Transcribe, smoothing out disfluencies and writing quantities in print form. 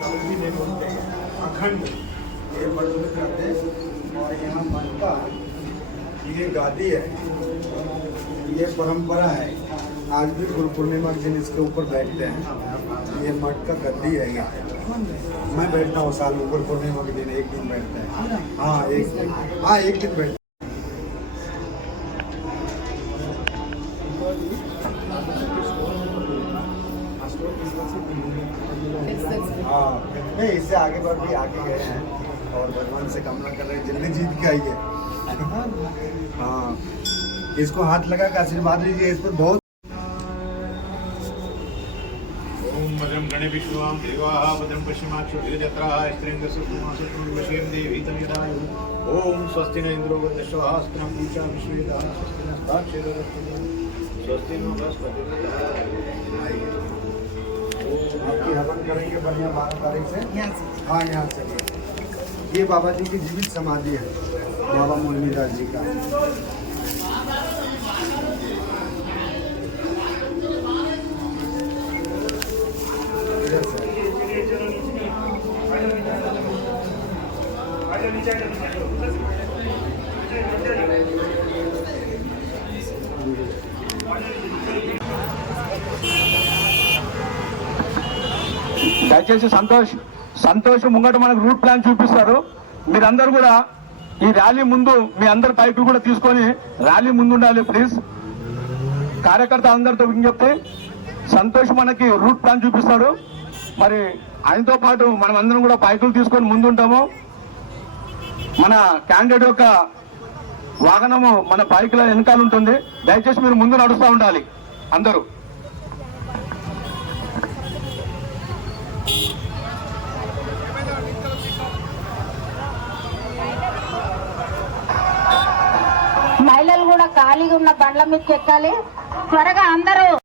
भी नहीं बोलते अखंड ये प्रज्वलित रहते और यहाँ मन का ये गादी है, ये परंपरा है। आज भी गुरु पूर्णिमा के दिन इसके ऊपर बैठते हैं। ये मठ का गद्दी है ये। मैं बैठता हूँ साल में गुरु पूर्णिमा के दिन, एक दिन बैठता है। हाँ एक दिन बैठता है। हाँ नहीं, इससे आगे बढ़ भी आगे गए हैं और भगवान से कामना कर रहे हैं जल्दी जीत के आइए। हाँ इसको हाथ लगा के आशीर्वाद लीजिए, इस पर बहुत। ओम भद्रं गणे विष्णुवां देवाः भद्रं पश्चिमाक्षो वीरजत्राः स्त्रीन्द्रसुमासुर्वशीं देवी तनिदाय। ओम स्वस्ति न इंद्रो वृद्धश्रवाः स्वस्ति न पूषा विश्वेदाः स्वस्ति नस्ताक्षररस्तु स्वस्ति नो बृहस्पतिर्दधातु। आपकी हवन करेंगे बढ़िया 12 तारीख से। हाँ यहाँ चलिए। ये बाबा जी की जीवित समाधि है, बाबा मुरलीदास जी का। దయచేసి సంతోష్ ముంగట మనకు రూట్ ప్లాన్ చూపిస్తారు. మీరందరూ కూడా ఈ ర్యాలీ ముందు మీ అందరి బైకులు కూడా తీసుకొని ర్యాలీ ముందు ఉండాలి ప్లీజ్. కార్యకర్త అందరితో విజ్ఞప్తి, సంతోష్ మనకి రూట్ ప్లాన్ చూపిస్తాడు. మరి ఆయనతో పాటు మనం అందరం కూడా బైకులు తీసుకొని ముందుంటాము. మన క్యాండిడేట్ యొక్క వాహనము మన బైకుల వెనకాల ఉంటుంది. దయచేసి మీరు ముందు నడుస్తూ ఉండాలి అందరూ. మహిళలు కూడా ఖాళీగా ఉన్న బండ్ల మీదకి ఎక్కాలి త్వరగా అందరూ.